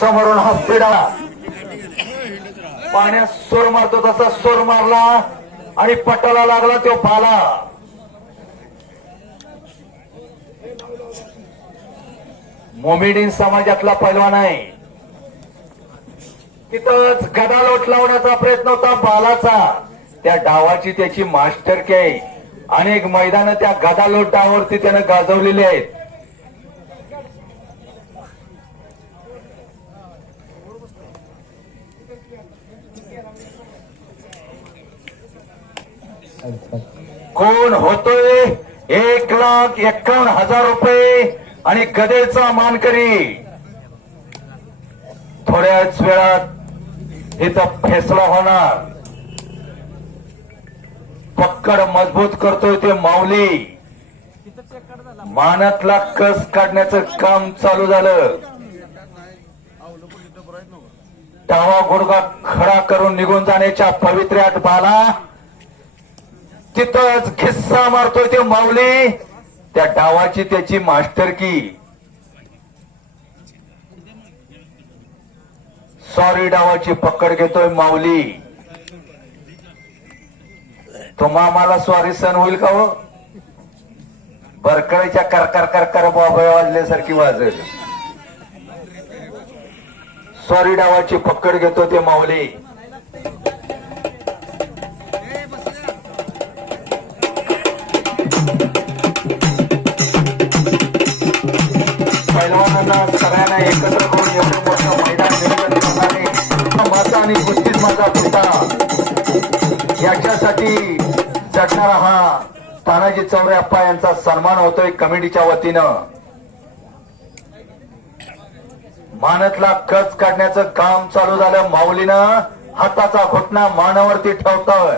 समोरून हा पिडाला पाण्यात सोर मारतो तसा सोर मारला आणि पटाला लागला तो पाला. मोमेडीन समाजातला पैलवान आहे. तिथंच गदा लोट लावण्याचा प्रयत्न होता बालाचा. त्या डावाची त्याची मास्टर आहे अनेक मैदान त्या गदालोट डावरती त्यानं गाजवलेली आहेत. कोण होतोय एक लाख एक्कावन्न हजार रुपये आणि गदेचा मानकरी. थोड्याच वेळात इथं फैसला होणार. पक्कड मजबूत करतोय ते माऊली. मानातला कस काढण्याचं काम चालू झालं. डावा गुडगा खडा करून निघून जाण्याच्या पवित्र्यात बाला. तिथंच खिस्सा मारतोय ते माऊली. त्या डावाची त्याची मास्टर की. सॉरी डावाची पकड घेतोय माऊली. तुम्हा मला स्वारी सण होईल का हो? बरकळीच्या करकर करकर बाबा वाजल्यासारखी वाजेल. सॉरी डावाची पकड घेतो ते माऊली. पैलवानांना सगळ्यांना एकत्र करून एवढं मोठं मैदान नियोजन करणारे माझा आणि कुस्तीत माझा पिता याच्यासाठी जगणारा हा तानाजी चौरे अप्पा यांचा सन्मान होतोय कमिटीच्या वतीनं. मानतला कच काढण्याचं काम चालू झालं. माऊलीनं हाताचा घुटणा मानावरती ठेवतोय.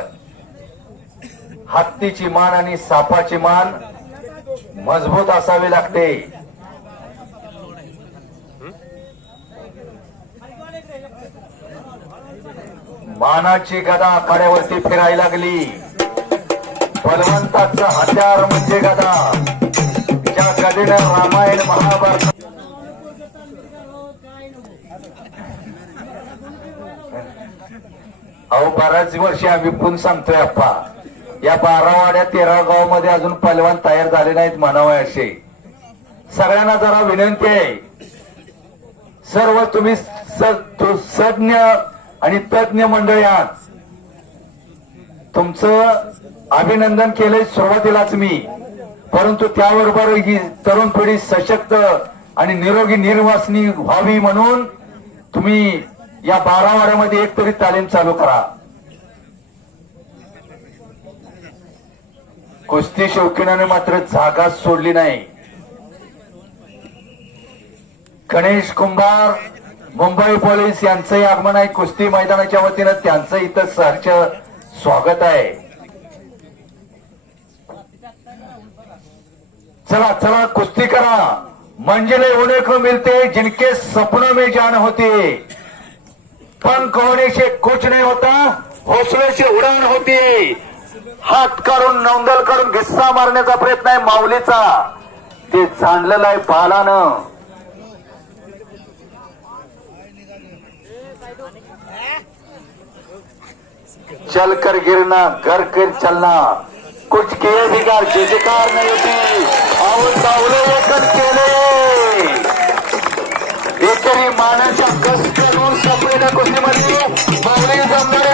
हत्तीची मान आणि सापाची मान मजबूत असावी लागते. मानाची गदा आखाड्यावरती फिरायला लागली. बलवंताचं हत्यार म्हणजे गदा. ज्या गदेनं रामायण महाभारत अहो बऱ्याच वर्षी आम्ही पुन सांगतोय अप्पा. या बारा वाड्या तेरा गावमध्ये अजून पलवान तयार झाले नाहीत म्हणावे असे. सगळ्यांना जरा विनंती आहे. सर्व तुम्ही स- सज्ञ आणि तज्ञ मंडळी आहात तुमचं अभिनंदन केलंय सुरुवातीलाच मी. परंतु त्याबरोबर ही तरुण पिढी सशक्त आणि निरोगी निर्वासनी व्हावी म्हणून तुम्ही या बारा वाड्यामध्ये एक तरी तालीम चालू करा. कुस्ती शौकीनाने मात्र जागा सोडली नाही. गणेश कुंभार मुंबई पोलीस यांचंही आगमन आहे. कुस्ती मैदानाच्या वतीनं त्यांचं इथं सहर्ष स्वागत आहे. चला चला कुस्ती करा. मंजिले होने को मिलते जिनके सपनों में जान होती. पंख होने से कुछ नहीं होता हौसले से उडान होती. हात काढून नौंदल करून घिस्सा मारण्याचा प्रयत्न आहे माऊलीचा. ते जाणलेलं आहे बालानं. चल कर गिरना घर कर चलना। कुछ किए बिगार जिकार नहीं होती। अहो चावले एकच केले। एकरी माणसा कस करून सापडे ना कुस्तीमध्ये मागणी जमणार